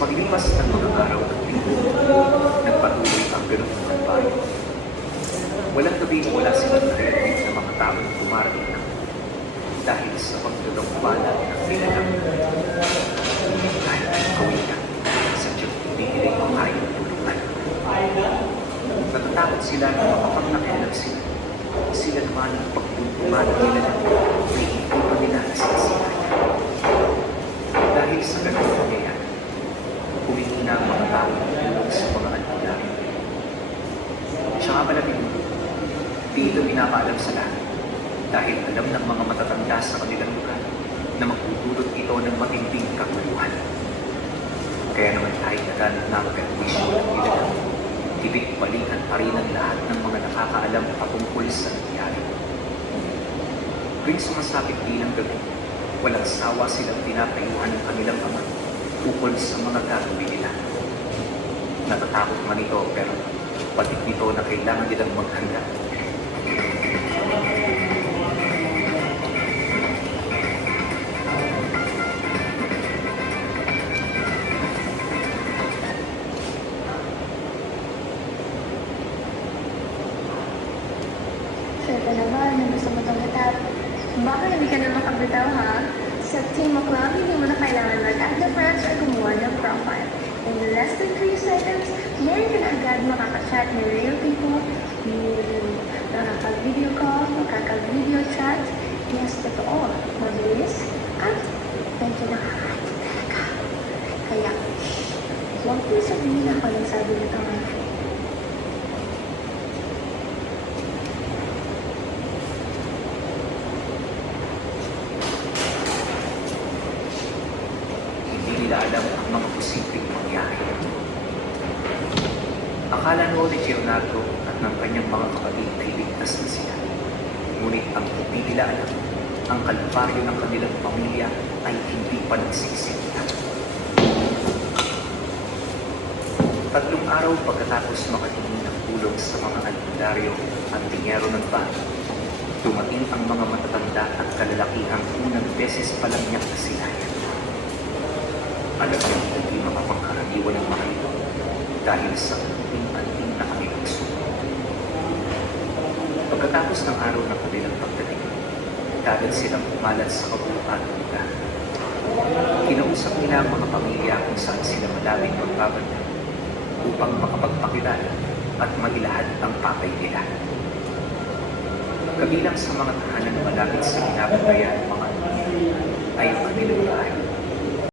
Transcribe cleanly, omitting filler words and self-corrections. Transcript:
paglipas ng mga araw at linggo, nagpatuloy ang ganun ng bayan. Walang gabi na wala silang narinig ng mga taong dumarating na dahil sa pagdudong-bala ng nilalang. Kahit ang kawitan, sadyang hindi nila yung kayang tulungan. Natatakot sila na makapagnakilang sila. Sila naman ang pagdudungan nila na may hindi pa nila nasisihan. Dahil sa ganang pangyayari, humingi na ang mga tao ng tulong sa mga albularyo. Siya nga pala di ito pinapaalam sa lahat dahil alam ng mga matatanda sa kanilang lugar na magdudulot ito ng matinding kaguluhan. Kaya naman kahit nagalit na ang perwisyo ng nilalang, tibig-balikan pa rin ang lahat ng mga nakakaalam patungkol sa nangyari. Tuwing sumasapit din ang gabi, walang sawa silang tinatayuhan ng kanilang ama ukol sa mga gagawin nila. Natatakot man ito pero patik nito na kailangan nilang maghanda. Siyempre naman, na gusto mo itong hatap. Baka hindi ka na makabitaw, ha? Sa Team O'Clock, hindi mo na kailangan mag-add na friends or gumawa ng profile. In less than 3 seconds, meron ka na agad makaka-chat ng real people, nakaka-video call, makaka-video chat. Yes, totoo. Mabilis at medyo nakakain talaga. Kaya, huwag mo sabihin ako ng sabi nito, ha? Nila alam ang mga posibleng mangyari. Akala noon ni Leonardo at ng kanyang mga kapatid ay ligtas na sila. Ngunit ang hindi nila alam, ang kalbaryo ng kanilang pamilya ay hindi pa nagsisimula. 3 araw pagkatapos makatingin ng tulong sa mga albularyo at tingero ng bahay, dumating ang mga matatanda at kalalakihang unang beses palang niyak na sinayan. Alam niyo hindi makapangkaraniwan ng mga ito dahil sa anting na kanilang suko. Pagkatapos ng araw ng kanilang pagdating, kagad silang umalat sa kabulukan ng lugar. Kinausap nila ang mga pamilya kung saan sila madaming magbabanda upang makapagpakilala at mailahad ang patay nila. Kabilang sa mga tahanan malapit sa ginabantayan ng mga ay ang kanilang bahay.